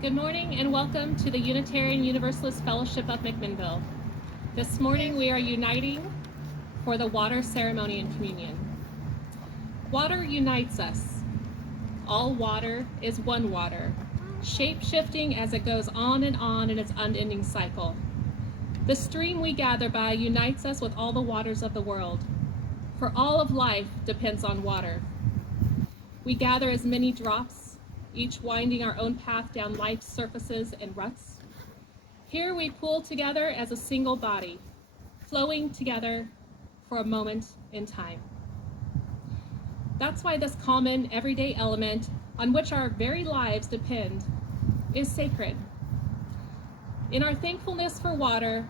Good morning and welcome to the Unitarian Universalist Fellowship of McMinnville. This morning we are uniting for the water ceremony and communion. Water unites us. All water is one water, shape-shifting as it goes on in its unending cycle. The stream we gather by unites us with all the waters of the world, for all of life depends on water. We gather as many drops, each winding our own path down life's surfaces and ruts. Here we pool together as a single body, flowing together for a moment in time. That's why this common, everyday element on which our very lives depend is sacred. In our thankfulness for water,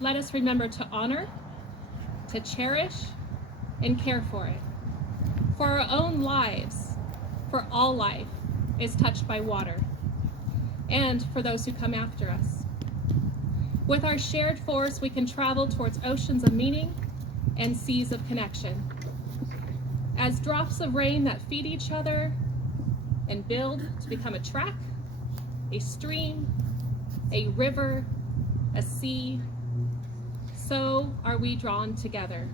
let us remember to honor, to cherish, and care for it. For our own lives, for all life, is touched by water, and for those who come after us. With our shared force, we can travel towards oceans of meaning and seas of connection. As drops of rain that feed each other and build to become a track, a stream, a river, a sea, so are we drawn together.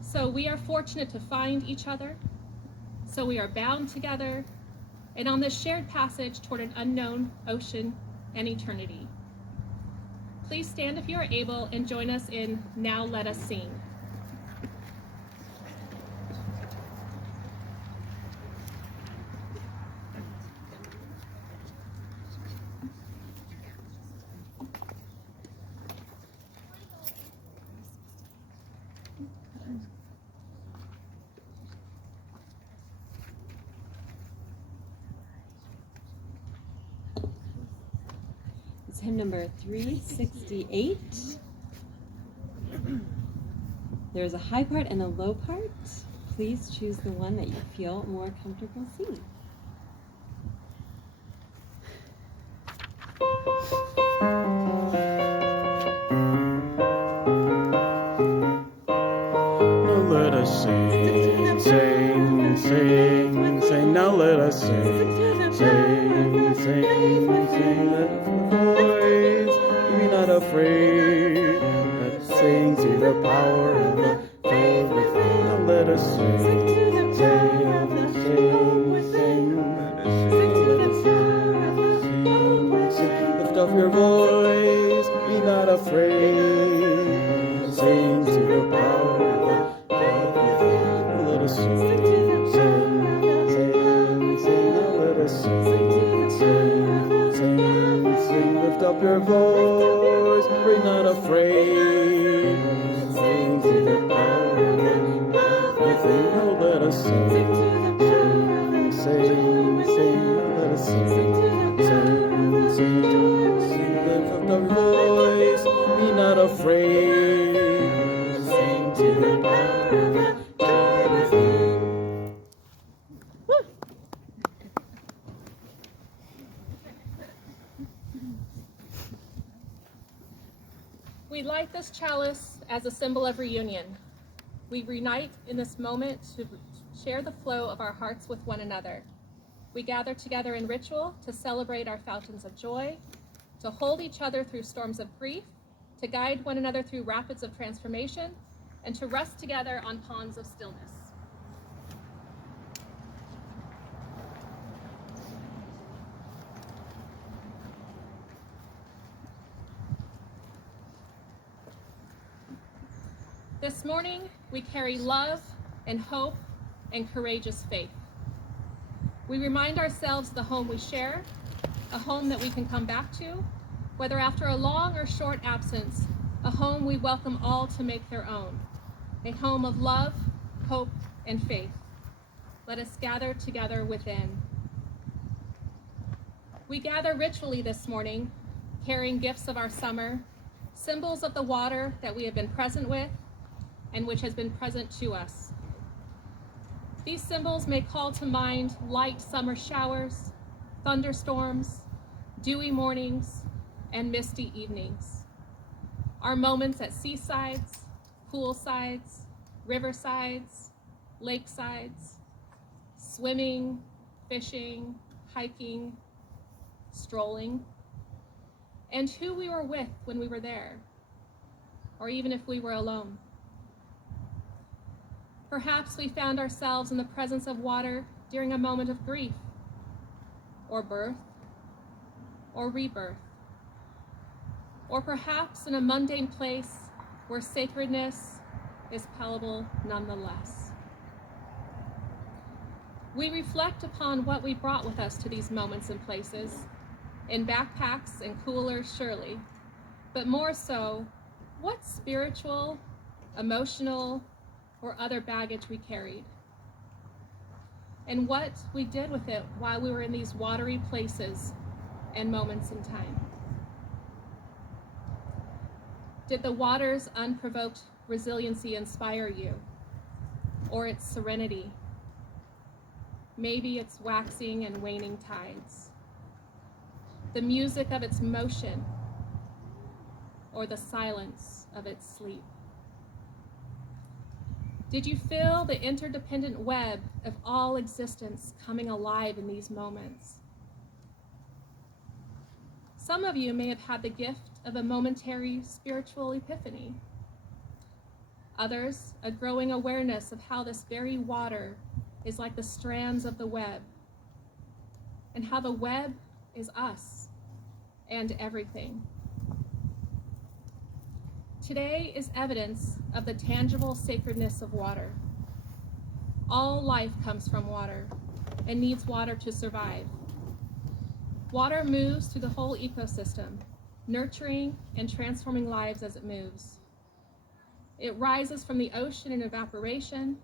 So we are fortunate to find each other, so we are bound together, and on this shared passage toward an unknown ocean and eternity. Please stand if you are able and join us in Now Let Us Sing. Hymn number 368. There's a high part and a low part. Please choose the one that you feel more comfortable singing. Now let us sing, sing, sing, sing. Now let us sing, sing, sing, sing. Lift the voice, be not afraid. Let's sing to the power of the Lord within. Now let us sing, sing, sing, sing. Let us sing, sing. Lift up your voice, be not afraid. Sing to the power of the Lord within. Let us sing, sing, sing, sing. Now let us sing, sing, sing, sing. Lift up your voice, be not afraid. Sing to the power of the Lord within. Oh, let us sing, sing, sing. Let us sing, sing, sing, sing. Lift up your voice, be not afraid. Sing to the power of the Lord within. We light this chalice as a symbol of reunion. We reunite in this moment to share the flow of our hearts with one another. We gather together in ritual to celebrate our fountains of joy, to hold each other through storms of grief, to guide one another through rapids of transformation, and to rest together on ponds of stillness. This morning, we carry love and hope and courageous faith. We remind ourselves of the home we share, a home that we can come back to, whether after a long or short absence, a home we welcome all to make their own, a home of love, hope, and faith. Let us gather together within. We gather ritually this morning, carrying gifts of our summer, symbols of the water that we have been present with and which has been present to us. These symbols may call to mind light summer showers, thunderstorms, dewy mornings, and misty evenings. Our moments at seasides, poolsides, riversides, lakesides, swimming, fishing, hiking, strolling, and who we were with when we were there, or even if we were alone. Perhaps we found ourselves in the presence of water during a moment of grief, or birth, or rebirth, or perhaps in a mundane place where sacredness is palatable nonetheless. We reflect upon what we brought with us to these moments and places, in backpacks and coolers surely, but more so, what spiritual, emotional, or other baggage we carried, and what we did with it while we were in these watery places and moments in time. Did the water's unprovoked resiliency inspire you, or its serenity? Maybe its waxing and waning tides, the music of its motion, or the silence of its sleep. Did you feel the interdependent web of all existence coming alive in these moments? Some of you may have had the gift of a momentary spiritual epiphany. Others, a growing awareness of how this very water is like the strands of the web, and how the web is us and everything. Today is evidence of the tangible sacredness of water. All life comes from water and needs water to survive. Water moves through the whole ecosystem, nurturing and transforming lives as it moves. It rises from the ocean in evaporation,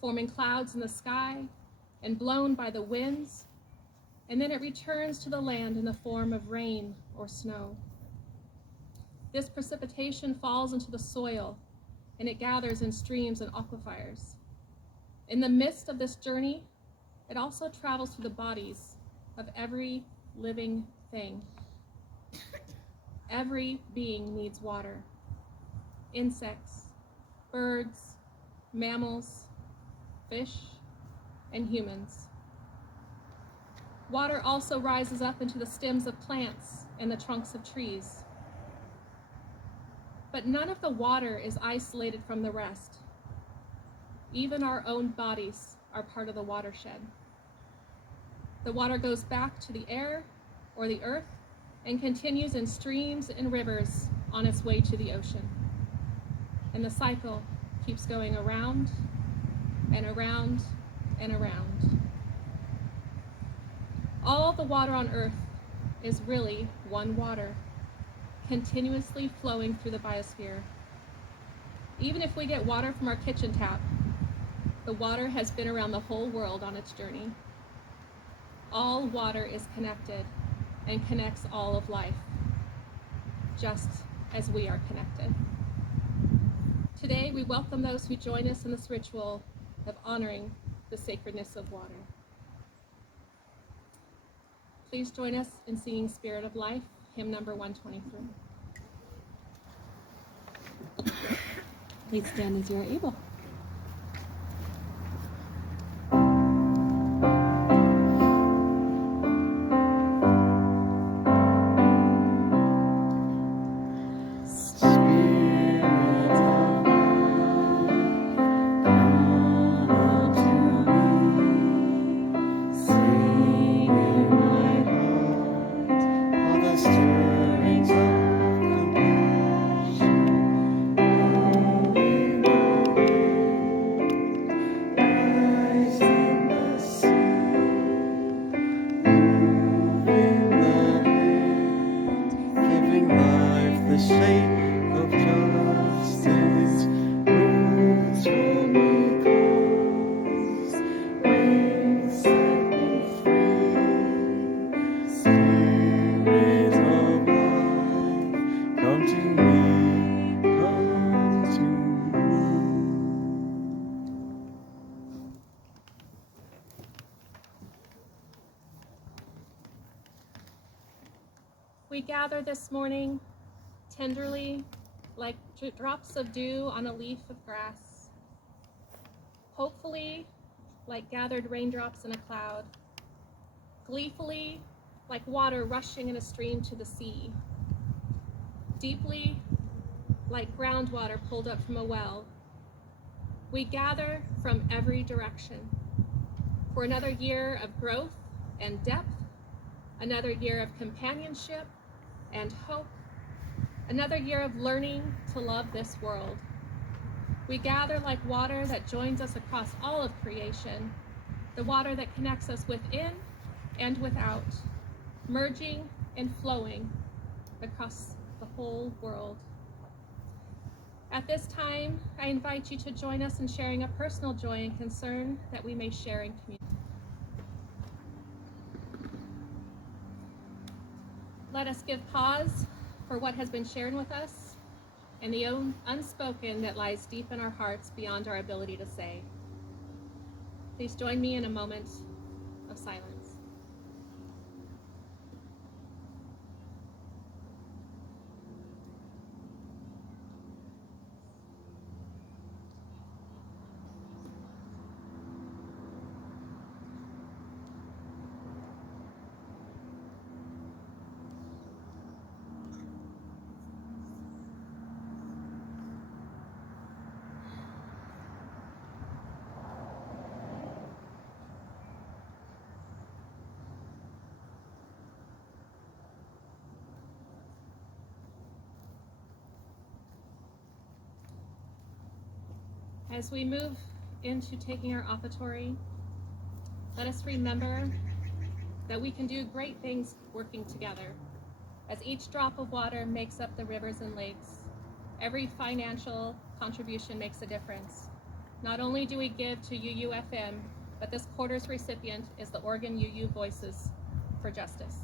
forming clouds in the sky and blown by the winds, and then it returns to the land in the form of rain or snow. This precipitation falls into the soil, and it gathers in streams and aquifers. In the midst of this journey, it also travels through the bodies of every living thing. Every being needs water. Insects, birds, mammals, fish, and humans. Water also rises up into the stems of plants and the trunks of trees. But none of the water is isolated from the rest. Even our own bodies are part of the watershed. The water goes back to the air or the earth and continues in streams and rivers on its way to the ocean. And the cycle keeps going around and around and around. All the water on earth is really one water, continuously flowing through the biosphere. Even if we get water from our kitchen tap, the water has been around the whole world on its journey. All water is connected and connects all of life, just as we are connected. Today, we welcome those who join us in this ritual of honoring the sacredness of water. Please join us in singing Spirit of Life, hymn number 123. Please stand as you are able. We gather this morning tenderly, like drops of dew on a leaf of grass, hopefully like gathered raindrops in a cloud, gleefully like water rushing in a stream to the sea, deeply like groundwater pulled up from a well. We gather from every direction for another year of growth and depth, another year of companionship and hope, another year of learning to love this world. We gather like water that joins us across all of creation, the water that connects us within and without, merging and flowing across the whole world. At this time, I invite you to join us in sharing a personal joy and concern that we may share in community. Let us give pause for what has been shared with us and the unspoken that lies deep in our hearts beyond our ability to say. Please join me in a moment of silence. As we move into taking our offertory, let us remember that we can do great things working together. As each drop of water makes up the rivers and lakes, every financial contribution makes a difference. Not only do we give to UUFM, but this quarter's recipient is the Oregon UU Voices for Justice.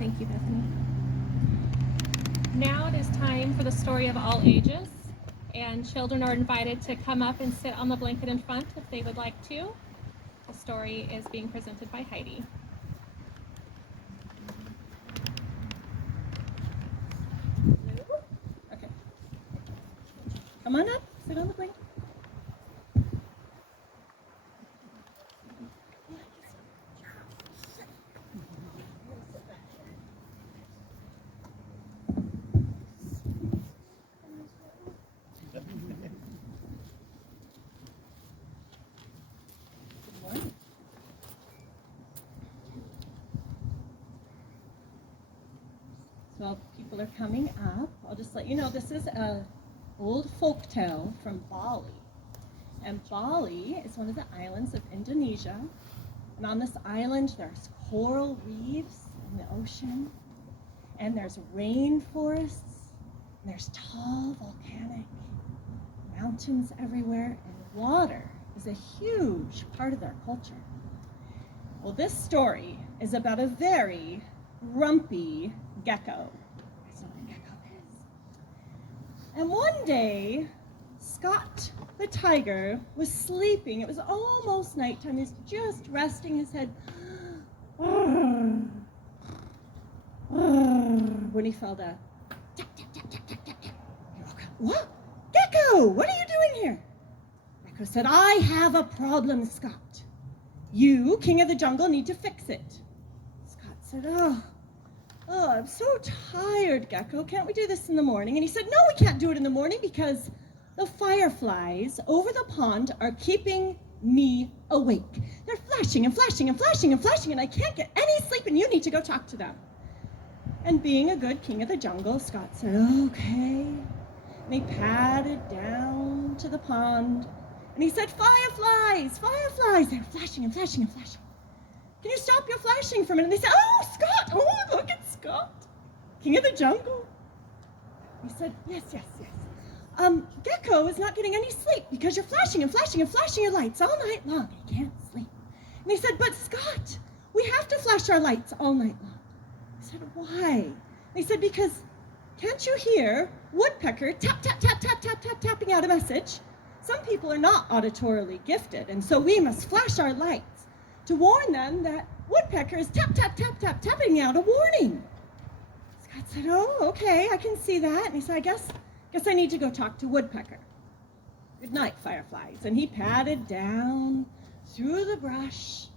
Thank you, Bethany. Now it is time for the story of all ages, and children are invited to come up and sit on the blanket in front if they would like to. The story is being presented by Heidi. Come on up, sit on the blanket. So while people are coming up, I'll just let you know this is a old folk tale from Bali. And Bali is one of the islands of Indonesia. And on this island, there's coral reefs in the ocean, and there's rainforests, and there's tall volcanic mountains everywhere, and water is a huge part of their culture. Well, this story is about a very grumpy gecko. That's not what a gecko is. And one day, Scott the tiger was sleeping. It was almost nighttime. He was just resting his head when he fell down. Tap, tap, tap, tap, tap, tap, tap. He woke up. What? Gecko, what are you doing here? Gecko said, I have a problem, Scott. You, king of the jungle, need to fix it. Scott said, oh, I'm so tired, Gecko. Can't we do this in the morning? And he said, no, we can't do it in the morning because the fireflies over the pond are keeping me awake. They're flashing and flashing and flashing and flashing, and I can't get any sleep, and you need to go talk to them. And being a good king of the jungle, Scott said, okay. And he padded down to the pond, and he said, fireflies, fireflies. They're flashing and flashing and flashing. Can you stop your flashing for a minute? And they said, oh, Scott, oh, look at Scott, king of the jungle. He said, yes, yes, yes. Gecko is not getting any sleep because you're flashing and flashing and flashing your lights all night long. He can't sleep. And he said, but Scott, we have to flash our lights all night long. I said, why? And he said, because can't you hear woodpecker tap, tap, tap, tap, tap, tap, tapping out a message? Some people are not auditorily gifted, and so we must flash our lights to warn them that woodpecker is tap, tap, tap, tap, tapping out a warning. Scott said, oh, okay, I can see that. And he said, I guess I need to go talk to woodpecker. Good night, fireflies. And he padded down through the brush,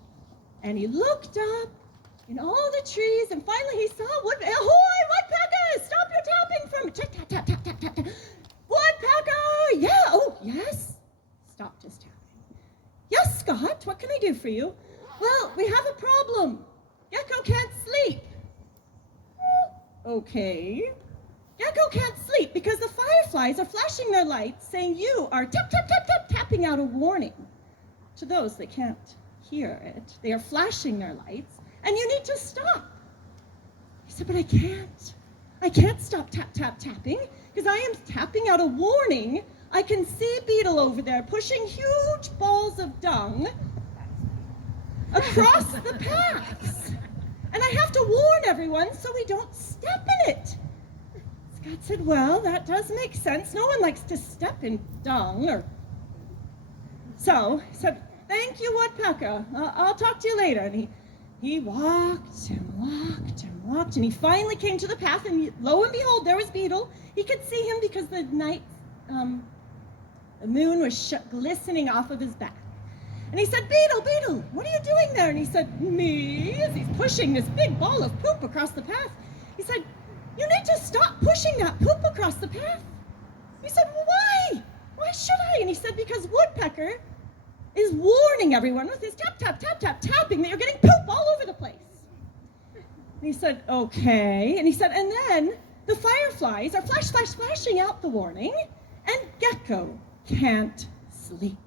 and he looked up in all the trees, and finally he saw woodpecker. Ahoy, woodpecker! Stop your tapping from tap, tap, tap, tap, tap, tap, tap. Woodpecker! Yeah, oh, yes. Stopped his tapping. Yes, Scott, what can I do for you? Well, we have a problem. Gecko can't sleep. Okay. Gecko can't sleep because the fireflies are flashing their lights saying you are tap, tap, tap, tap, tapping out a warning. To those that can't hear it, they are flashing their lights, and you need to stop. He said, but I can't. I can't stop tap, tap, tapping because I am tapping out a warning. I can see Beetle over there pushing huge balls of dung across the paths. And I have to warn everyone so we don't step in it. Scott said, well, that does make sense. No one likes to step in dung. So he said, thank you, woodpecker. I'll talk to you later. And he walked and walked and walked, and he finally came to the path, and lo and behold, there was Beetle. He could see him because the night, the moon was glistening off of his back. And he said, Beetle, Beetle, what are you doing there? And he said, me? As he's pushing this big ball of poop across the path. He said, you need to stop pushing that poop across the path. He said, well, why? Why should I? And he said, because woodpecker is warning everyone with his tap, tap, tap, tap, tapping that you're getting poop all over the place. And he said, okay. And he said, and then the fireflies are flash, flash, flashing out the warning, and Gecko can't sleep.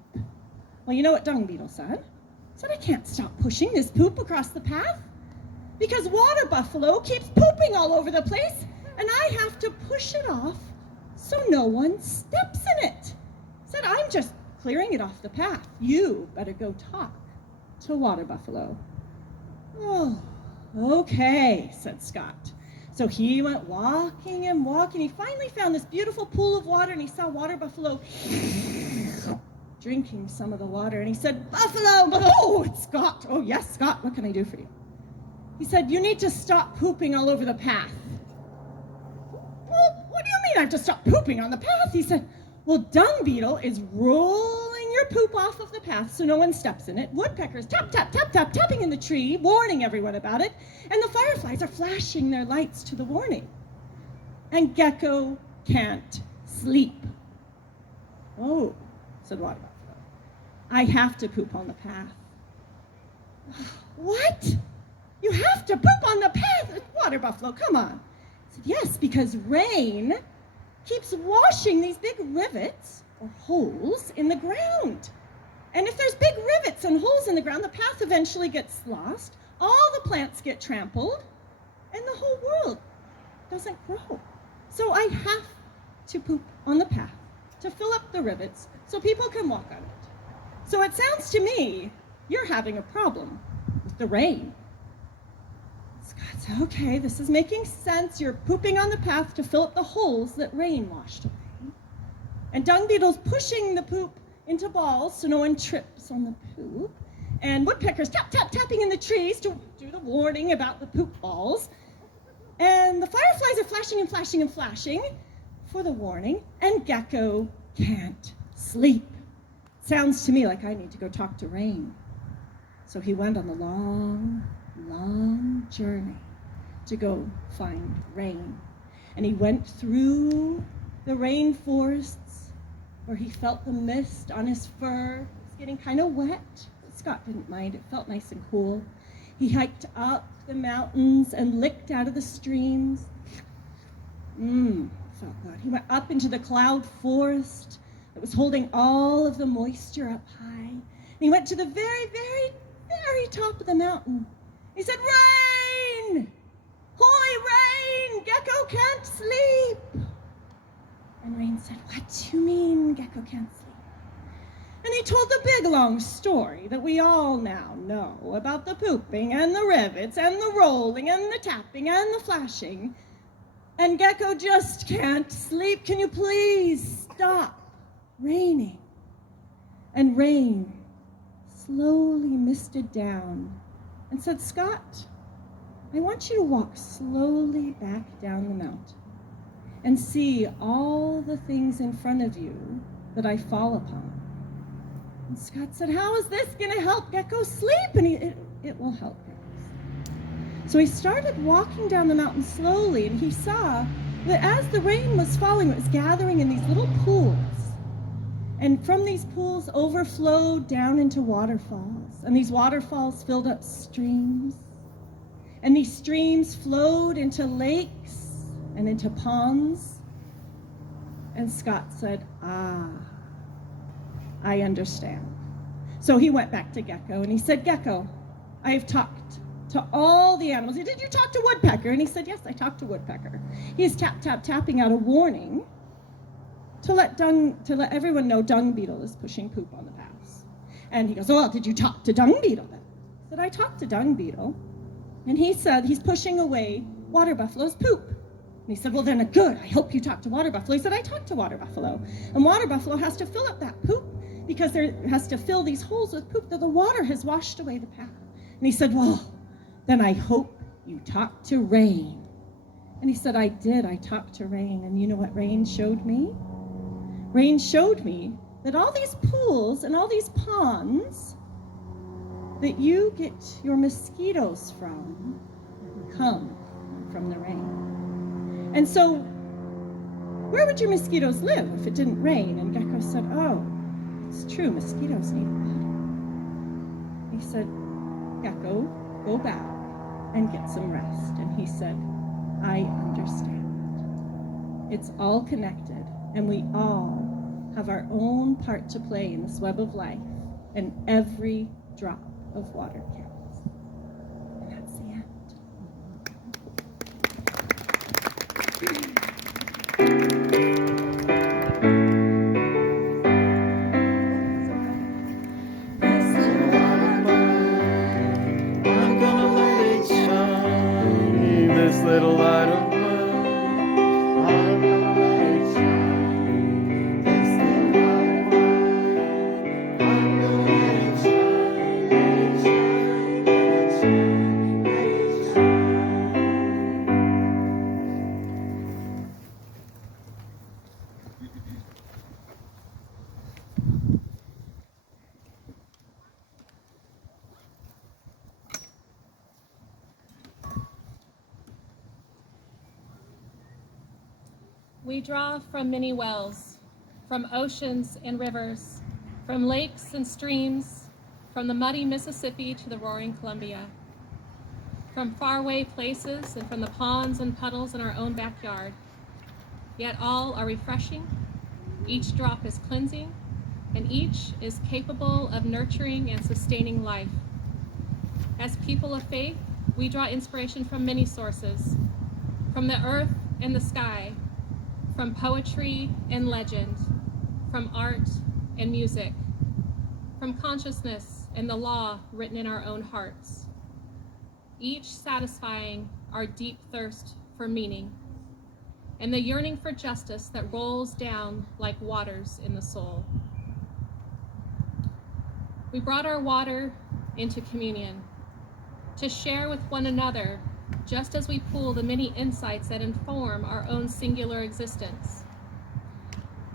Well, you know what Dung Beetle said? He said, I can't stop pushing this poop across the path because water buffalo keeps pooping all over the place, and I have to push it off so no one steps in it. He said, I'm just clearing it off the path. You better go talk to water buffalo. Oh, okay, said Scott. So he went walking and walking. He finally found this beautiful pool of water, and he saw water buffalo drinking some of the water. And he said, Buffalo, oh, it's Scott. Oh, yes, Scott, what can I do for you? He said, you need to stop pooping all over the path. Well, what do you mean I have to stop pooping on the path? He said, Well, dung beetle is rolling your poop off of the path so no one steps in it. Woodpeckers tap, tap, tap, tap, tapping in the tree, warning everyone about it. And the fireflies are flashing their lights to the warning. And Gecko can't sleep. Oh, said Water Buffalo. I have to poop on the path. What? You have to poop on the path? Water Buffalo, come on. I said, yes, because rain keeps washing these big rivets or holes in the ground. And if there's big rivets and holes in the ground, the path eventually gets lost, all the plants get trampled, and the whole world doesn't grow. So I have to poop on the path to fill up the rivets so people can walk on it. So it sounds to me you're having a problem with the rain. Scott said, okay, this is making sense. You're pooping on the path to fill up the holes that rain washed away. And dung beetle's pushing the poop into balls so no one trips on the poop. And woodpeckers tap, tap, tapping in the trees to do the warning about the poop balls. And the fireflies are flashing and flashing and flashing for the warning. And Gecko can't sleep. Sounds to me like I need to go talk to Rain. So he went on the long journey to go find Rain. And he went through the rainforests where he felt the mist on his fur. It was getting kind of wet. Scott didn't mind. It felt nice and cool. He hiked up the mountains and licked out of the streams. Felt good. He went up into the cloud forest that was holding all of the moisture up high. And he went to the very, very, very top of the mountain. He said, Rain! Hoy, Rain! Gecko can't sleep! And Rain said, what do you mean Gecko can't sleep? And he told the big, long story that we all now know about the pooping and the rivets and the rolling and the tapping and the flashing. And Gecko just can't sleep. Can you please stop raining? And Rain slowly misted down and said, Scott, I want you to walk slowly back down the mountain and see all the things in front of you that I fall upon. And Scott said, how is this going to help Gecko sleep? And it will help Gecko sleep. So he started walking down the mountain slowly, and he saw that as the rain was falling, it was gathering in these little pools. And from these pools overflowed down into waterfalls. And these waterfalls filled up streams. And these streams flowed into lakes and into ponds. And Scott said, I understand. So he went back to Gecko and he said, Gecko, I have talked to all the animals. Did you talk to Woodpecker? And he said, yes, I talked to Woodpecker. He's tap, tap, tapping out a warning to let everyone know dung beetle is pushing poop on the paths. And he goes, well, did you talk to dung beetle then? I said, I talked to dung beetle. And he said he's pushing away water buffalo's poop. And he said, well, then good. I hope you talked to water buffalo. He said, I talked to water buffalo. And water buffalo has to fill up that poop because there has to fill these holes with poop that the water has washed away the path. And he said, well, then I hope you talked to Rain. And he said, I did. I talked to Rain. And you know what Rain showed me? Rain showed me that all these pools and all these ponds that you get your mosquitoes from come from the rain. And so, where would your mosquitoes live if it didn't rain? And Gecko said, oh, it's true, mosquitoes need water. He said, Gecko, go back and get some rest. And he said, I understand. It's all connected, and we all have our own part to play in this web of life, and every drop of water counts. And that's the end. I'm gonna let it shine, this little light of mine. I'm gonna let it shine, this little light of mine. I'm gonna let it shine, let it shine, let it shine, let it shine. We draw from many wells, from oceans and rivers, from lakes and streams, from the muddy Mississippi to the roaring Columbia, from faraway places and from the ponds and puddles in our own backyard. Yet all are refreshing, each drop is cleansing, and each is capable of nurturing and sustaining life. As people of faith, we draw inspiration from many sources, from the earth and the sky, from poetry and legend, from art and music, from consciousness and the law written in our own hearts, each satisfying our deep thirst for meaning and the yearning for justice that rolls down like waters in the soul. We brought our water into communion to share with one another, just as we pool the many insights that inform our own singular existence.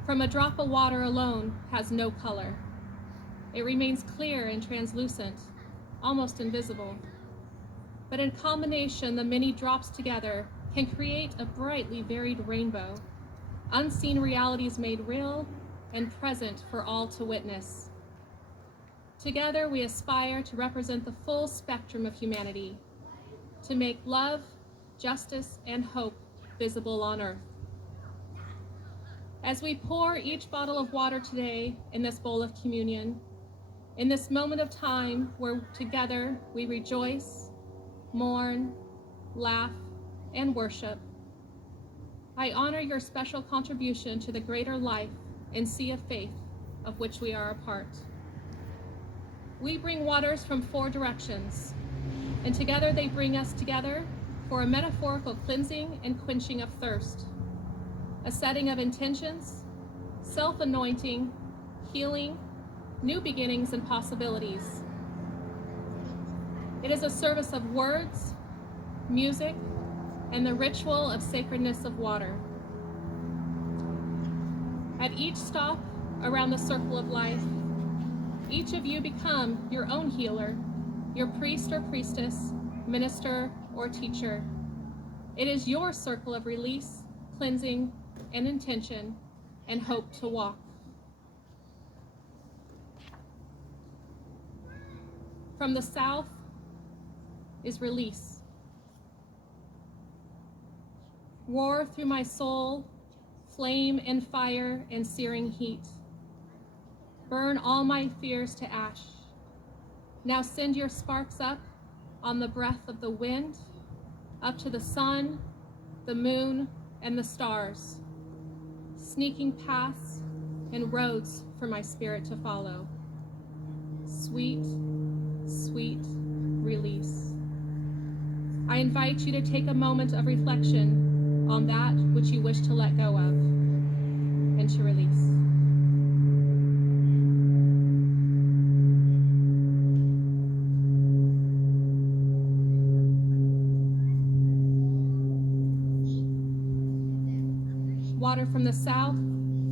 From a drop of water alone has no color. It remains clear and translucent, almost invisible. But in combination, the many drops together can create a brightly varied rainbow, unseen realities made real and present for all to witness. Together, we aspire to represent the full spectrum of humanity, to make love, justice, and hope visible on earth. As we pour each bottle of water today in this bowl of communion, in this moment of time where together we rejoice, mourn, laugh, and worship, I honor your special contribution to the greater life and sea of faith of which we are a part. We bring waters from 4 directions, and together they bring us together for a metaphorical cleansing and quenching of thirst, a setting of intentions, self-anointing, healing, new beginnings and possibilities. It is a service of words, music, and the ritual of sacredness of water. At each stop around the circle of life, each of you become your own healer, your priest or priestess, minister or teacher. It is your circle of release, cleansing, and intention, and hope to walk. From the south is release. Roar through my soul, flame and fire and searing heat. Burn all my fears to ash. Now send your sparks up on the breath of the wind, up to the sun, the moon, and the stars, sneaking paths and roads for my spirit to follow. Sweet, sweet release. I invite you to take a moment of reflection on that which you wish to let go of and to release. Water from the south,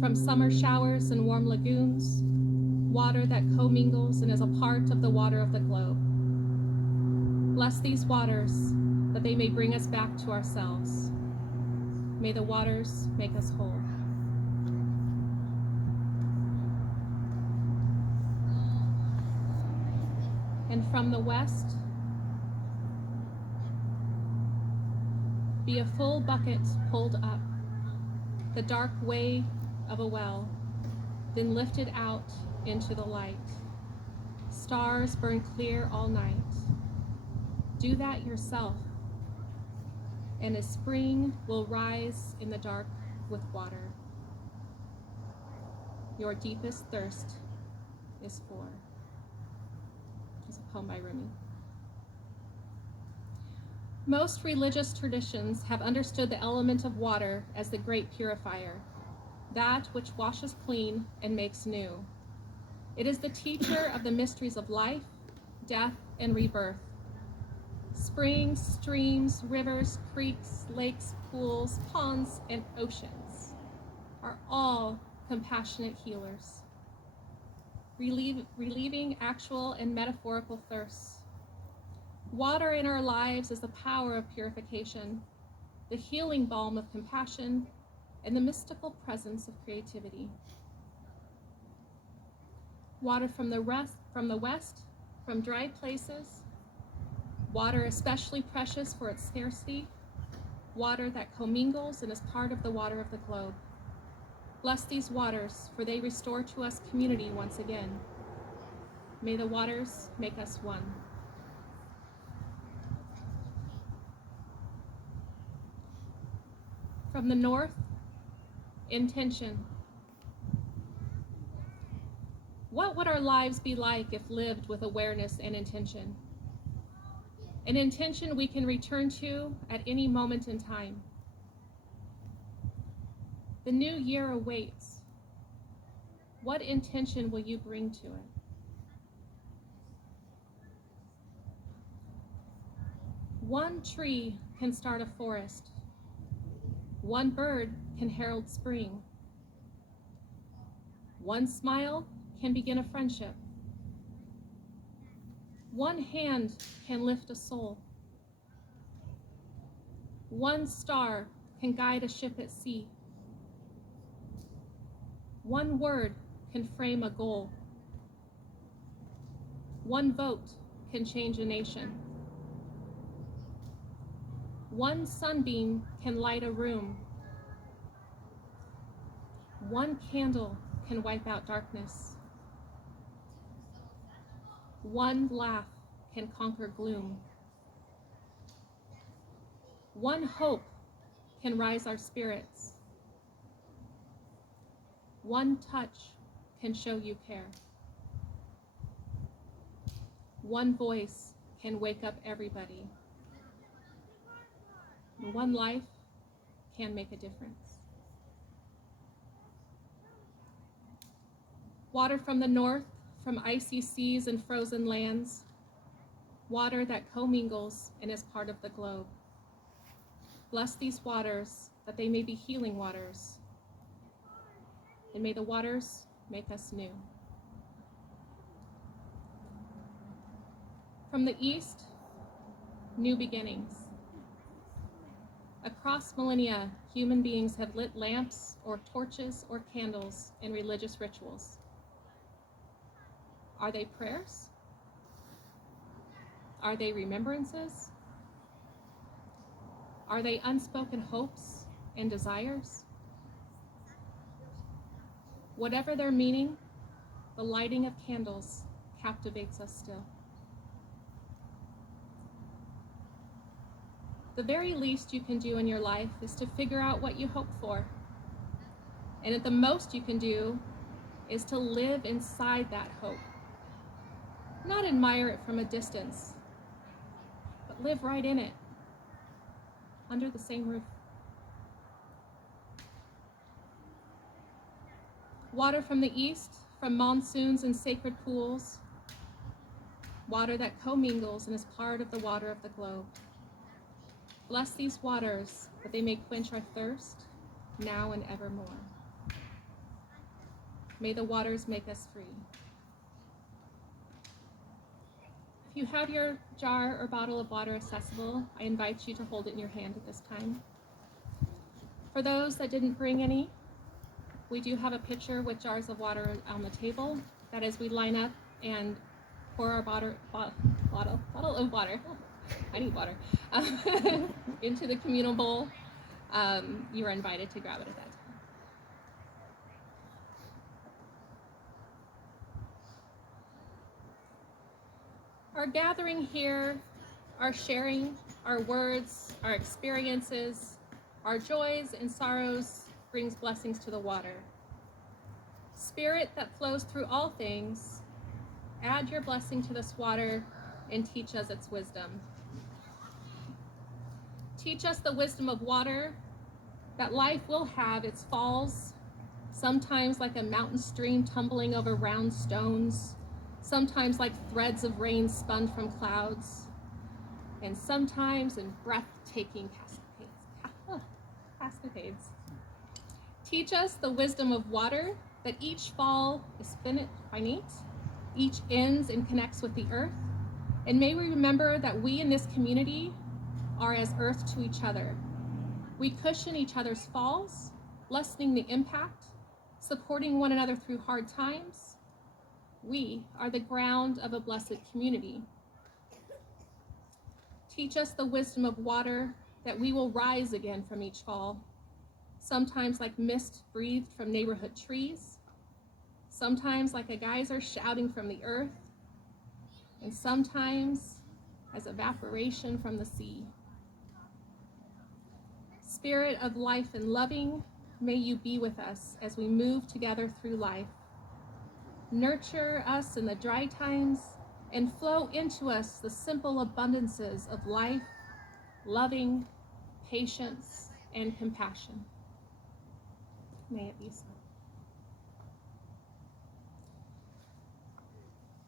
from summer showers and warm lagoons, water that commingles and is a part of the water of the globe. Bless these waters, that they may bring us back to ourselves. May the waters make us whole. And from the west, be a full bucket pulled up, the dark way of a well, then lifted out into the light. Stars burn clear all night. Do that yourself, and a spring will rise in the dark with water. Your deepest thirst is for. It's a poem by Rumi. Most religious traditions have understood the element of water as the great purifier, that which washes clean and makes new. It is the teacher of the mysteries of life, death, and rebirth. Springs, streams, rivers, creeks, lakes, pools, ponds, and oceans are all compassionate healers, relieving actual and metaphorical thirsts. Water in our lives is the power of purification, the healing balm of compassion, and the mystical presence of creativity. Water from the west, from dry places, water especially precious for its scarcity, water that commingles and is part of the water of the globe. Bless these waters, for they restore to us community once again. May the waters make us one. From the north, intention. What would our lives be like if lived with awareness and intention? An intention we can return to at any moment in time. The new year awaits. What intention will you bring to it? One tree can start a forest. One bird can herald spring. One smile can begin a friendship. One hand can lift a soul. One star can guide a ship at sea. One word can frame a goal. One vote can change a nation. One sunbeam can light a room. One candle can wipe out darkness. One laugh can conquer gloom. One hope can rise our spirits. One touch can show you care. One voice can wake up everybody. One life can make a difference. Water from the north, from icy seas and frozen lands. Water that commingles and is part of the globe. Bless these waters, that they may be healing waters. And may the waters make us new. From the east, new beginnings. Across millennia, human beings have lit lamps or torches or candles in religious rituals. Are they prayers? Are they remembrances? Are they unspoken hopes and desires? Whatever their meaning, the lighting of candles captivates us still. The very least you can do in your life is to figure out what you hope for. And at the most you can do is to live inside that hope. Not admire it from a distance, but live right in it, under the same roof. Water from the east, from monsoons and sacred pools. Water that commingles and is part of the water of the globe. Bless these waters, that they may quench our thirst, now and evermore. May the waters make us free. If you have your jar or bottle of water accessible, I invite you to hold it in your hand at this time. For those that didn't bring any, we do have a pitcher with jars of water on the table, that as we line up and pour our bottle of water, I need water, into the communal bowl, you are invited to grab it at that time. Our gathering here, our sharing, our words, our experiences, our joys and sorrows brings blessings to the water. Spirit that flows through all things, add your blessing to this water and teach us its wisdom. Teach us the wisdom of water, that life will have its falls, sometimes like a mountain stream tumbling over round stones, sometimes like threads of rain spun from clouds, and sometimes in breathtaking cascades. Teach us the wisdom of water, that each fall is finite, each ends and connects with the earth, and may we remember that we in this community are as earth to each other. We cushion each other's falls, lessening the impact, supporting one another through hard times. We are the ground of a blessed community. Teach us the wisdom of water, that we will rise again from each fall, sometimes like mist breathed from neighborhood trees, sometimes like a geyser shouting from the earth, and sometimes as evaporation from the sea. Spirit of life and loving, may you be with us as we move together through life. Nurture us in the dry times and flow into us the simple abundances of life, loving, patience, and compassion. May it be so.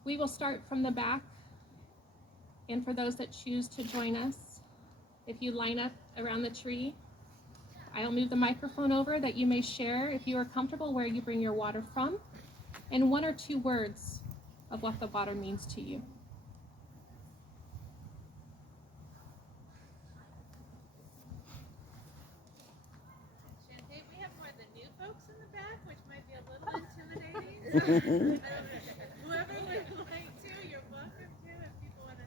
We will start from the back, and for those that choose to join us, if you line up around the tree, I'll move the microphone over that you may share, if you are comfortable, where you bring your water from, and 1 or 2 words of what the water means to you. Shantae, we have more of the new folks in the back, which might be a little intimidating. Whoever would like to, you're welcome to. If people want to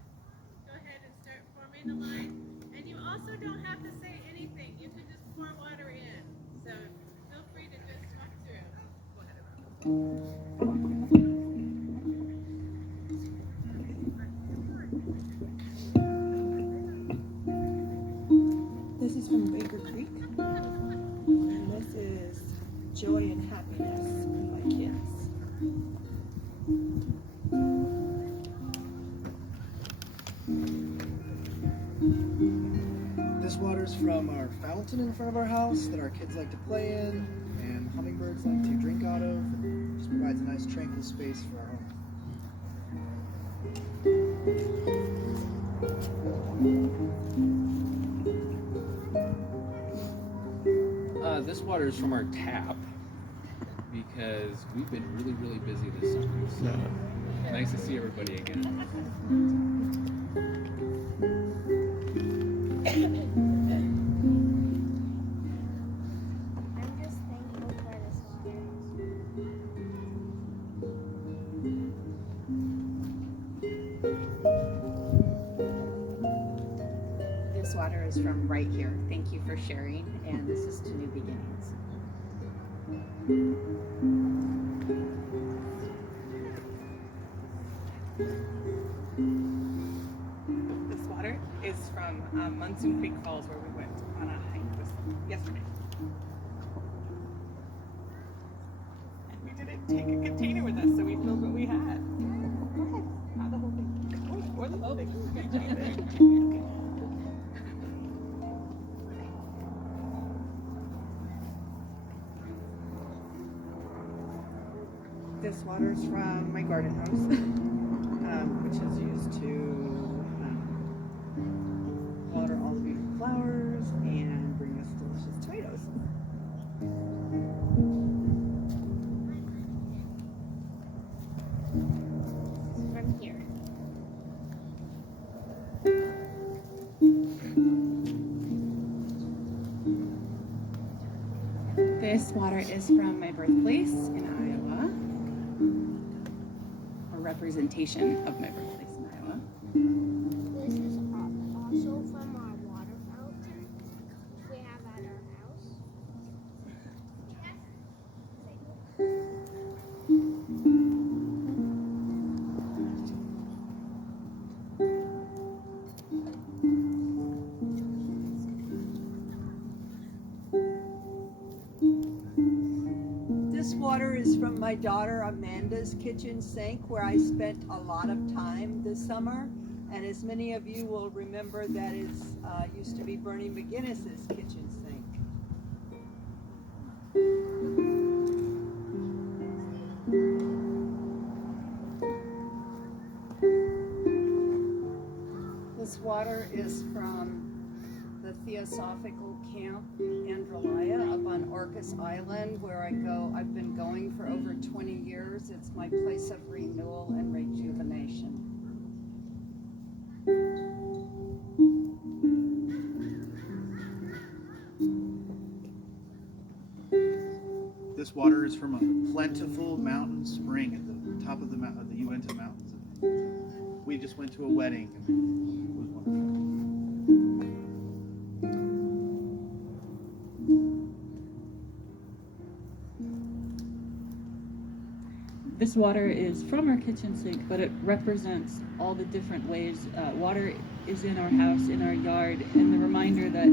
go ahead and start forming a line. And you also don't have to say anything. You can just pour water in. So feel free to just walk through. Go ahead. This is from Baker Creek, and this is Joy and Happiness in my kids. This water's from our fountain in front of our house that our kids like to play in and hummingbirds like to drink out of. It just provides a nice tranquil space for our home. This water is from our tap because we've been really busy this summer. So nice to see everybody again. I'm just thankful for this water. This water is from right here. Thank you for sharing, and this is to New Beginnings. This water is from Monsoon Creek Falls, where we went on a hike yesterday. And we didn't take a container with us, so we filled what we had. Go ahead, not the whole thing. Or the whole thing. This water is from my garden hose, which is used to water all the beautiful flowers and bring us delicious tomatoes. From here. This water is from my birthplace in Iowa, a representation of my birthplace in Iowa. This is also from our water fountain, which we have at our house. This water is from my daughter Amanda's kitchen sink, where I spent a lot of time this summer. And as many of you will remember, that is used to be Bernie McGinnis's kitchen sink. This water is from the Theosophical Camp in Andrelaya up on Orcas Island, where I've been going for over 20 years. It's my place of renewal and rejuvenation. This water is from a plentiful mountain spring at the top of the Uinta Mountains. We just went to a wedding and it was wonderful. This water is from our kitchen sink, but it represents all the different ways water is in our house, in our yard, and the reminder that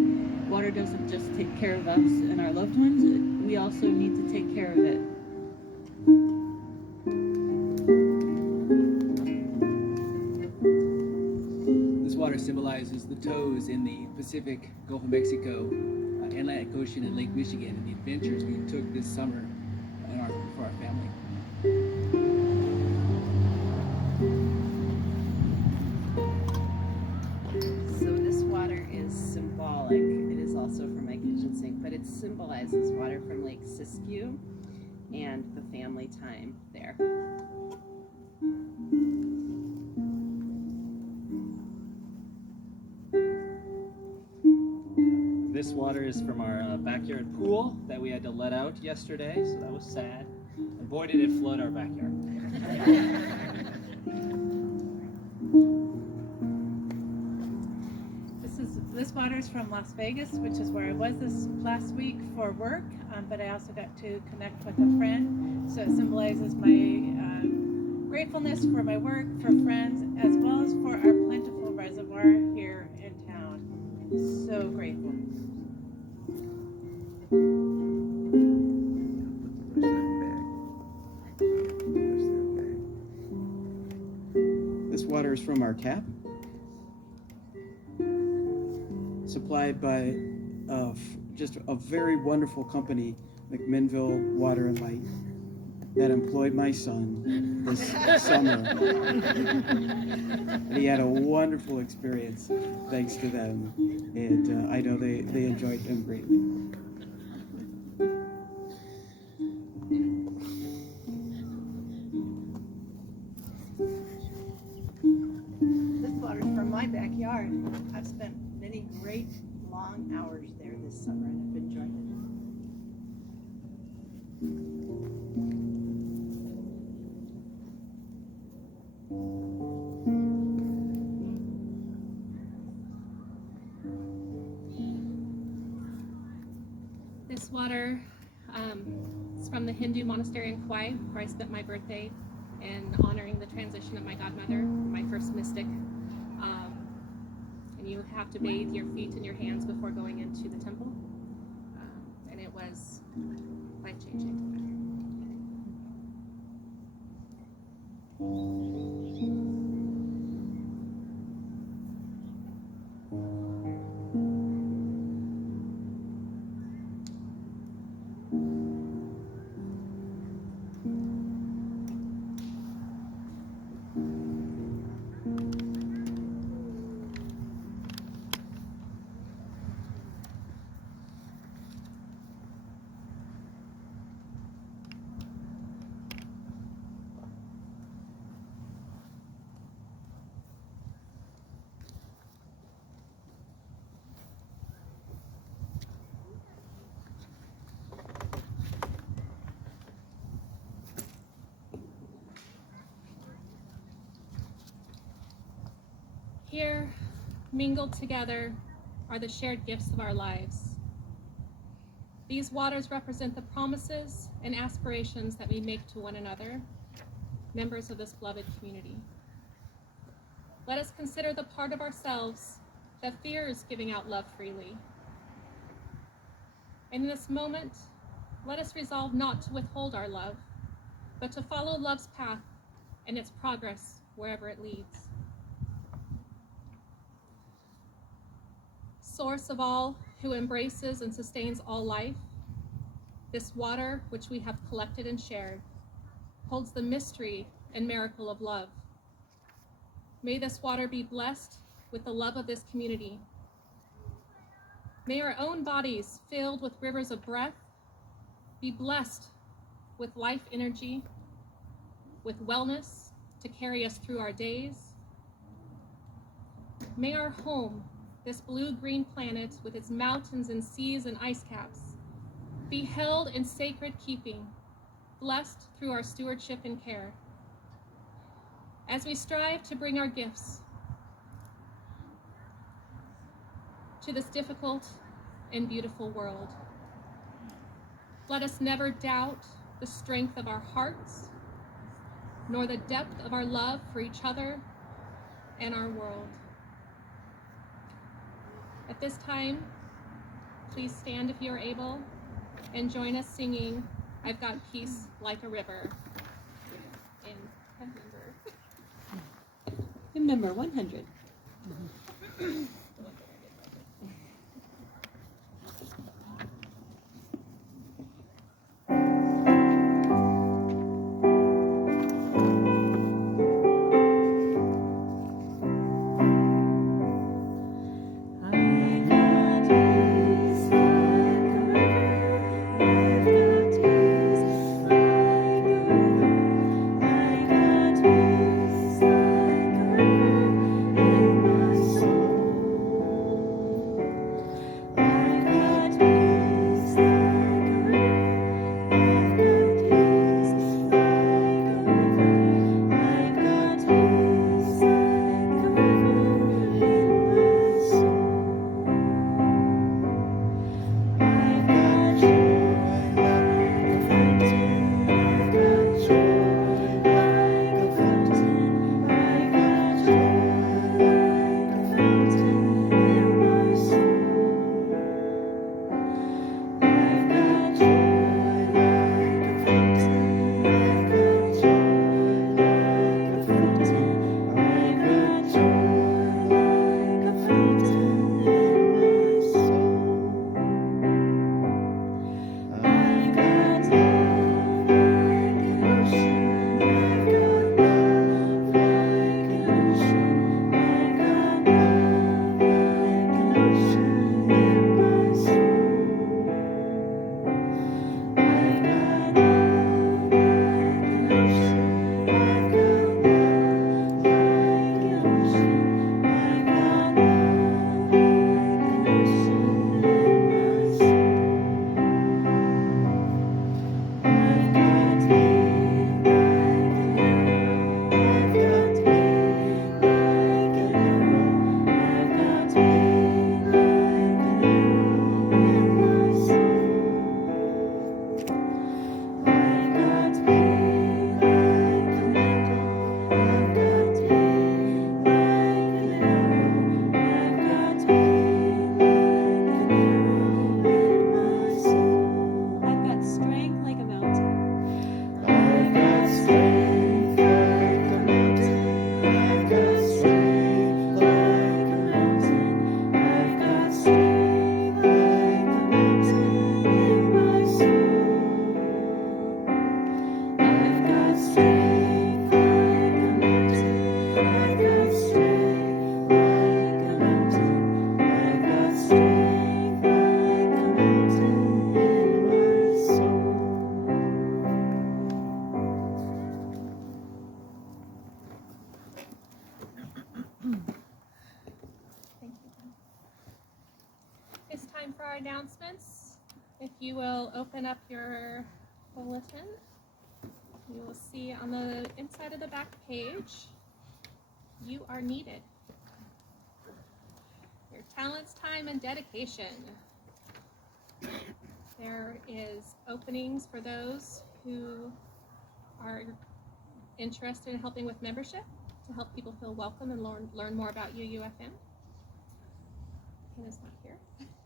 water doesn't just take care of us and our loved ones, we also need to take care of it. This water symbolizes the tows in the Pacific, Gulf of Mexico, Atlantic Ocean, and Lake Michigan, and the adventures we took this summer for our family. So this water is symbolic. It is also from my kitchen sink, but it symbolizes water from Lake Siskiyou and the family time there. This water is from our backyard pool that we had to let out yesterday, so that was sad. And boy, did it flood our backyard. This water is from Las Vegas, which is where I was this last week for work, but I also got to connect with a friend. So it symbolizes my gratefulness for my work, for friends, as well as for our plentiful reservoir here in town. So grateful. This water is from our tap, supplied by just a very wonderful company, McMinnville Water and Light, that employed my son this summer. And he had a wonderful experience thanks to them, and I know they enjoyed him greatly. This water's from my backyard. I've spent many great long hours there this summer and have enjoyed it. This water is from the Hindu monastery in Kauai, where I spent my birthday and honoring the transition of my godmother, my first mystic. And you have to bathe your feet and your hands before going into the temple. And it was life-changing. Here, mingled together, are the shared gifts of our lives. These waters represent the promises and aspirations that we make to one another, members of this beloved community. Let us consider the part of ourselves that fears giving out love freely. And in this moment, let us resolve not to withhold our love, but to follow love's path and its progress wherever it leads. Source of all, who embraces and sustains all life, this water which we have collected and shared holds the mystery and miracle of love. May this water be blessed with the love of this community. May our own bodies, filled with rivers of breath, be blessed with life energy, with wellness to carry us through our days. May our home, this blue-green planet with its mountains and seas and ice caps, be held in sacred keeping, blessed through our stewardship and care. As we strive to bring our gifts to this difficult and beautiful world, let us never doubt the strength of our hearts, nor the depth of our love for each other and our world. At this time, please stand if you are able and join us singing I've Got Peace Like a River in Hymn number 100. It's time for our announcements. If you will open up your bulletin, you will see on the inside of the back page, you are needed. Your talents, time, and dedication. There is openings for those who are interested in helping with membership to help people feel welcome and learn more about UUFM. Hannah's not here.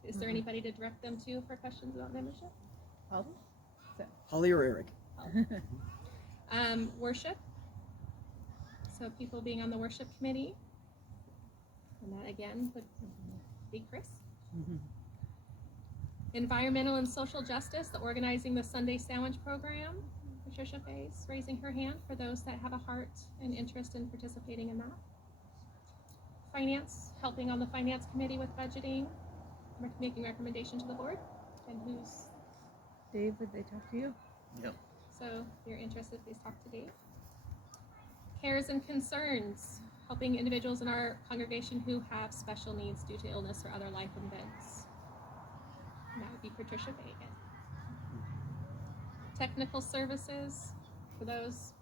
Is there anybody to direct them to for questions about membership? Holly or Eric? Worship. So people being on the worship committee. And that again would be Chris. Environmental and social justice, the organizing the Sunday sandwich program. Patricia Faye's raising her hand for those that have a heart and interest in participating in that. Finance, helping on the finance committee with budgeting, making recommendation to the board. And who's? Dave, would they talk to you? Yep. So if you're interested, please talk to Dave. Cares and concerns, helping individuals in our congregation who have special needs due to illness or other life events. And that would be Patricia Faye again. technical services for those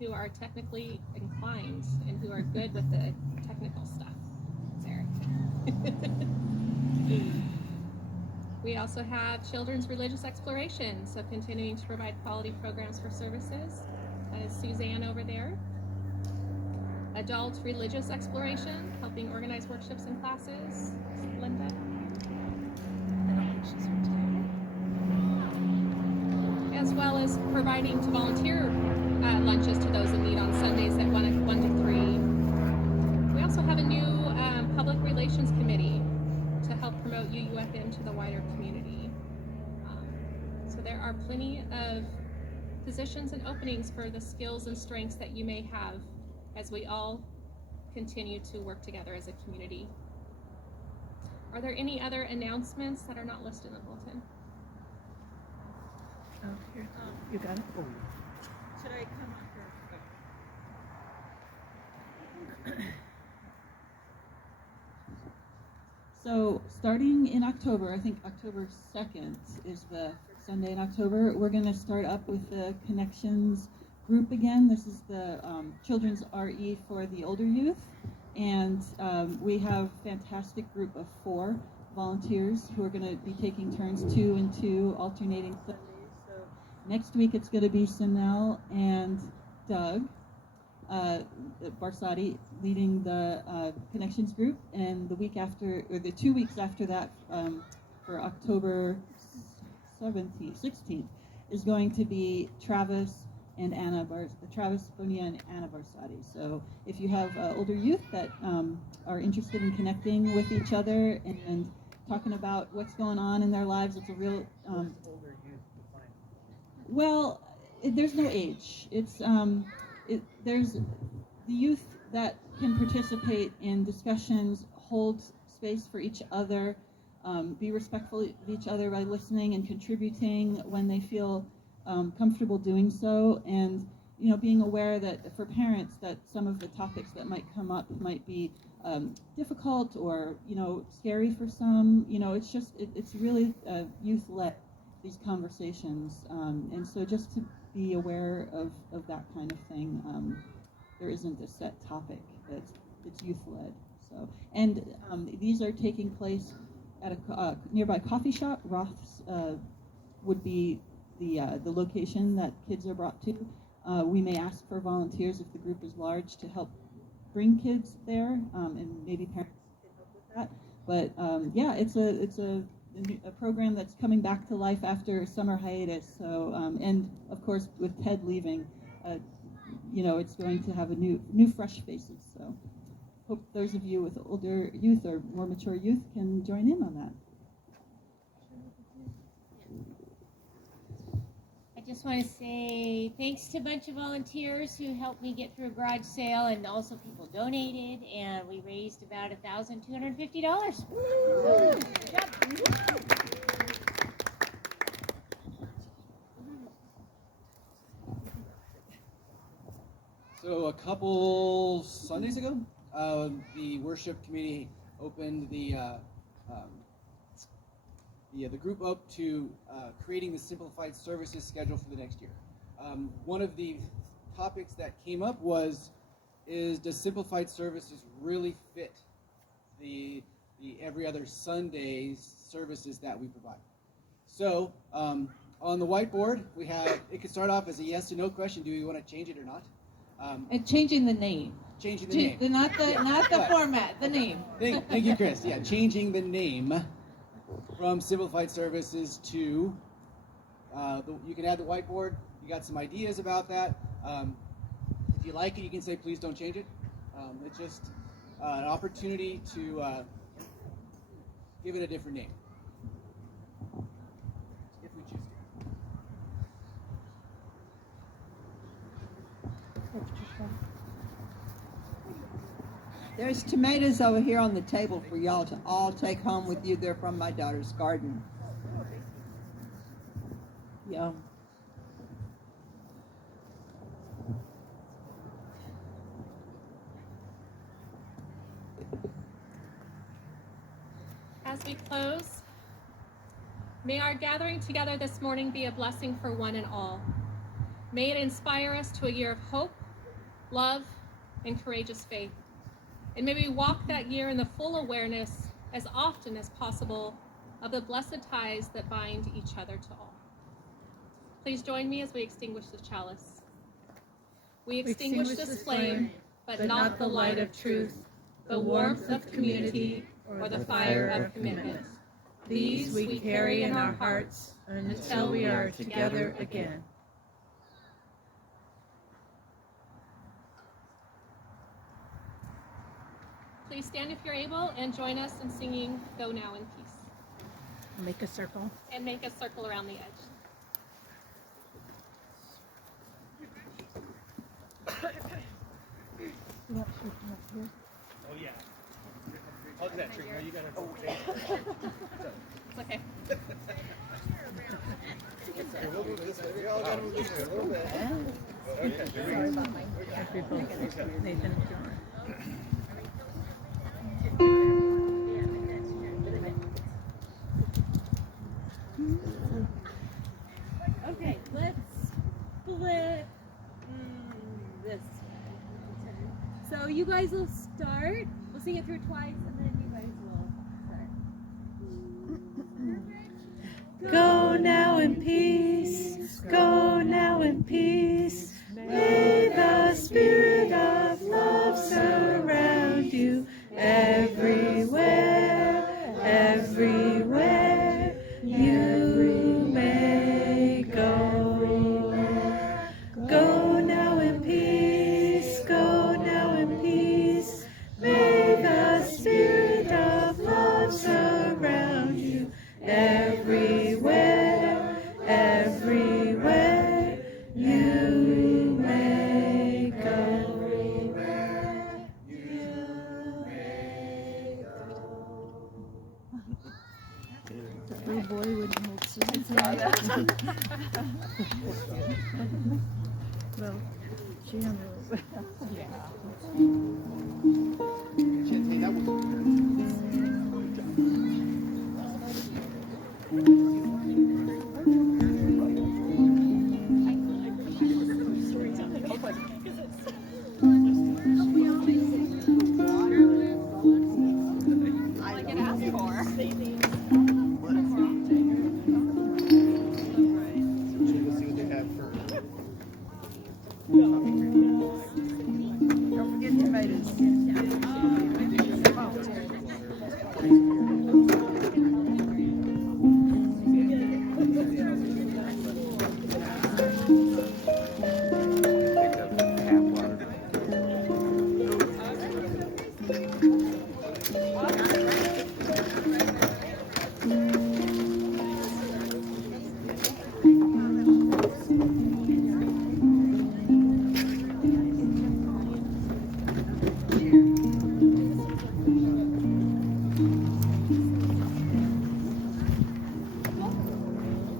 who are technically inclined and who are good with the technical stuff. Sarah. We also have children's religious exploration, so continuing to provide quality programs for services. That is Suzanne over there. Adult religious exploration, helping organize workshops and classes. Linda. I don't think she's here today. As well as providing to volunteer lunches to those in need on Sundays at 1 to 3. We also have a new public relations committee to help promote UUFM to the wider community. So there are plenty of positions and openings for the skills and strengths that you may have as we all continue to work together as a community. Are there any other announcements that are not listed in the bulletin? Oh, here. You got it? Should I come up here? So starting in October, I think October 2nd is the Sunday in October, we're going to start up with the Connections group again. This is the children's RE for the older youth. And we have a fantastic group of 4 volunteers who are going to be taking turns 2 and 2, alternating Sundays. So next week it's going to be Sanel and Doug Barsati leading the Connections group, and the week after, or the 2 weeks after that, for October 16th, is going to be Travis Bonilla and Anna Barsati. So if you have older youth that are interested in connecting with each other and talking about what's going on in their lives, it's a real well, there's no age. It's there's the youth that can participate in discussions, hold space for each other, be respectful of each other by listening and contributing when they feel comfortable doing so, and being aware that for parents that some of the topics that might come up might be difficult or scary for some. It's really youth-led, these conversations, and so just to be aware of that kind of thing. There isn't a set topic. It's youth-led. So, and these are taking place at a nearby coffee shop. Roth's would be the location that kids are brought to. We may ask for volunteers if the group is large to help bring kids there, and maybe parents can help with that. But yeah, it's a program that's coming back to life after summer hiatus. So and of course with Ted leaving, it's going to have a new fresh faces. So hope those of you with older youth or more mature youth can join in on that. I just want to say thanks to a bunch of volunteers who helped me get through a garage sale, and also people donated, and we raised about $1,250. Good job. So a couple Sundays ago, the worship committee opened the group up to creating the simplified services schedule for the next year. One of the topics that came up does simplified services really fit the every other Sunday's services that we provide? So on the whiteboard, it could start off as a yes or no question. Do we want to change it or not? And changing the name. Changing the name. Not the format, the name. Thank you, Chris. Yeah, changing the name from simplified services to, you can add the whiteboard. You got some ideas about that. If you like it, you can say, please don't change it. It's just an opportunity to give it a different name, if we choose to. There's tomatoes over here on the table for y'all to all take home with you. They're from my daughter's garden. Yum. As we close, May our gathering together this morning be a blessing for one and all. May it inspire us to a year of hope, love, and courageous faith. And may we walk that year in the full awareness, as often as possible, of the blessed ties that bind each other to all. Please join me as we extinguish the chalice. We extinguish this flame, but not the light of truth, the warmth of community, or the fire of commitment. These we carry in our hearts until we are together again. Please stand if you're able and join us in singing Go Now in Peace. Make a circle. And make a circle around the edge. You want to come up here? Oh yeah. Hug that tree. You gotta. It's okay. We'll move this way. We all gotta move this way a little bit. Sorry about my Nathan and John. Okay, let's split this. So you guys will start. We'll sing it through twice, and then you guys will start. Go now in peace, go now in peace. May the spirit of love surround you everywhere, everywhere you may go. Go now in peace, go now in peace. May the spirit of love surround you everywhere, everywhere you may go. Everywhere you may go. The little boy wouldn't hold Susan's hand. Well, she knows. I can ask for. Don't forget tomatoes.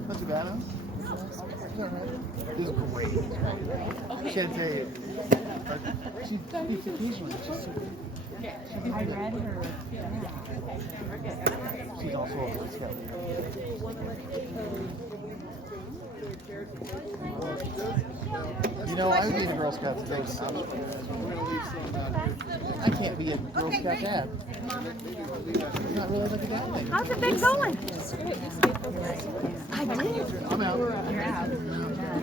Not too bad, huh? This is great. I can't tell you. She speaks occasionally. She's so good. I read her. She's also a Boy Scout. You know, I would be in a Girl Scout today. I can't be a Girl Scout dad. It's not really like a dad thing. How's it been going? I did. I'm out. You're out.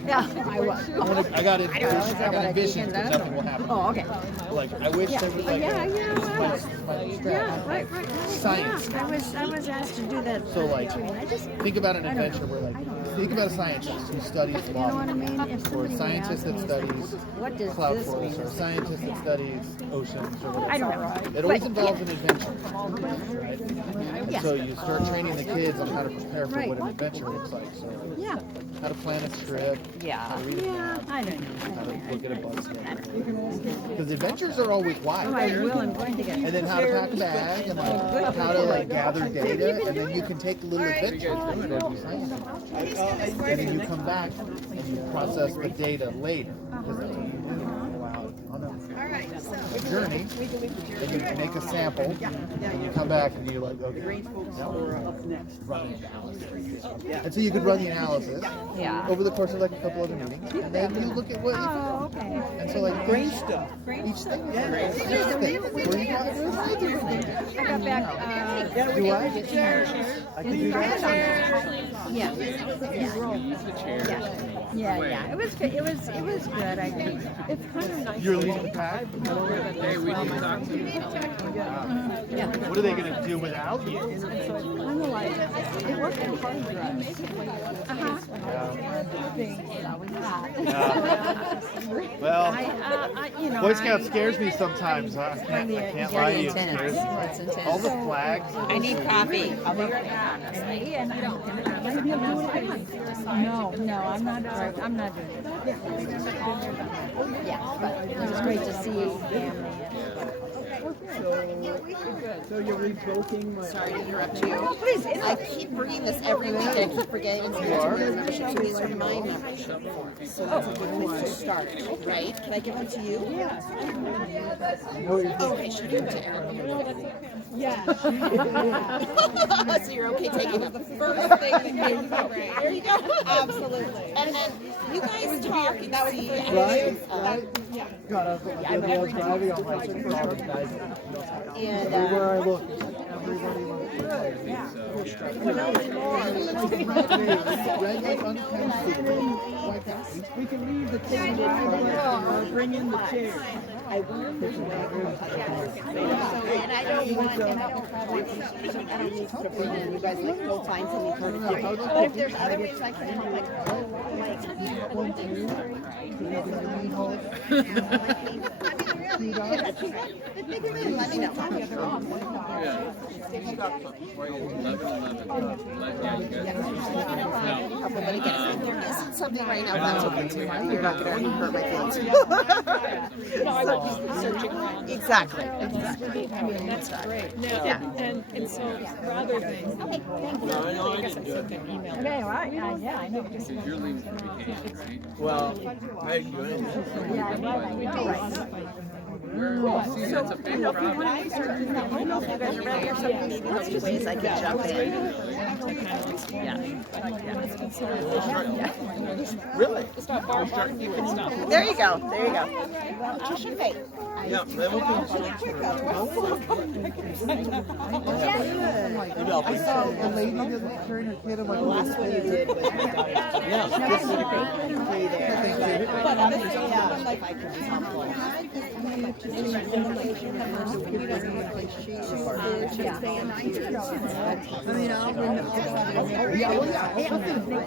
Yeah, I was. I got envisions, but nothing will happen. Oh, okay. Like, I wish there was like Yeah, right. Science. Yeah, I was asked to do that. So like, too, and I just think about an adventure where like, think about a scientist who studies You know what I mean? lava, If or a somebody scientist that asked me, studies what does cloud this forests, mean? or a scientist that studies oceans, or whatever. I don't know. It always But, involves an adventure, right? And Yes. so you start training the kids on how to prepare for Right. what an adventure looks like. So Yeah. how to plan a trip, how to read a Yeah, map, I don't know. how to look at a bus schedule. Because the adventures are all week-wide. Oh, I will. I'm going to get. And then how to pack a bag, and like how to like gather data, and then you can take little adventures and go do science. And then you come back and you process the data later, because that's what you do. Go out on a journey, and you make a sample, and you come back and you're like, okay, run the analysis. And so you could run the analysis over the course of like a couple other meetings, and then you look at what you found. And so like Grain stuff. each thing is where you got I got back. do I? I can do that. Yeah. Use the chair. Yeah. It was good. It was good. I think it's kind of nice. You're leading the pack? Hey, we need to talk to you. What are they going to do without you? I'm like, it wasn't hard for us. Well, you know, Boy Scout scares me sometimes. I can't lie to you. It scares me. All the flags. I need coffee. I'll be right back. No, I'm not. I'm not doing it. Yeah, but it was great to see family. So you're revoking my... Sorry to interrupt you. Oh, please. I keep bringing this every week. I keep forgetting it's a membership. So these are my membership forms. So that's a good place to start, right? Can I give them to you? Yeah. Oh, okay, should I give them to Eric? Yeah. So you're okay taking them. The first thing that came to my brain. There you go. Absolutely. And then you guys talk. That was the first Right? Yeah. God, I was driving on my phone. And everywhere I look, everybody wants to We can leave the table or bring in the chair. I want this way. And I don't want, I don't need to bring in, you guys like go find something for me. But if there's other ways I can help, like, let me know. But again, if there isn't something right now, that's okay too. You're not going to hurt my feelings. Exactly. That's great. Now, and so rather than Okay, all right. Yeah, I know. So you're leaving for vacation, right? Well, hey, you See, that's a big problem. I don't know if you guys are ready or something. Maybe there'll be ways I can jump in. Yeah. Really? There you go. There you go. Tissue paper. Yeah, that will I saw a lady that was carrying her kid. I'm like, Last one you did was yeah. but honestly, yeah, like I can just helpful.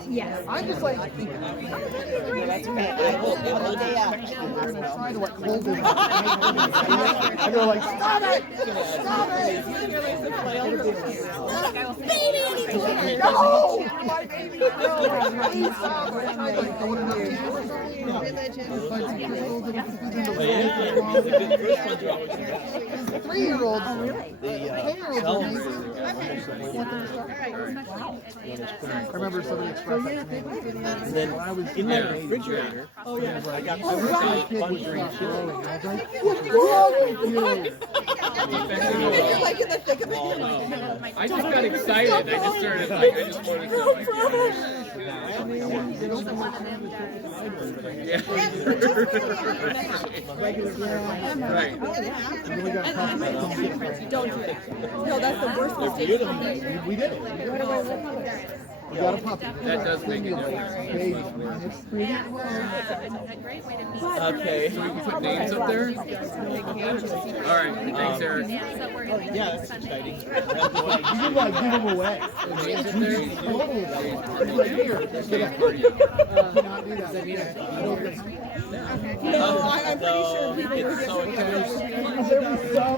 Yeah. I'm just like, that's okay. I will day up. I'm trying to like hold him. I go like, stop it! Stop it! Baby, I need to No! My baby, no! Please stop! I'm trying to like go in the Three-year-old. Oh, really? The 10-year-old. I remember somebody expressed that to me. And then when I was in the refrigerator, I got my kid was green chili. I was like, what's wrong with you? You're like in the thick of it. I just got excited. I just started like, I just wanted to like. Yeah. Right. Don't do it. No, that's the worst mistake. We did it. We got a puppy. That does make a difference. Okay. So we can put names up there? All right. Thanks, Eric. Yeah, that's exciting. You can like give them away. Names up there? Like here. Cannot do that. No, I'm pretty sure people are So, There was some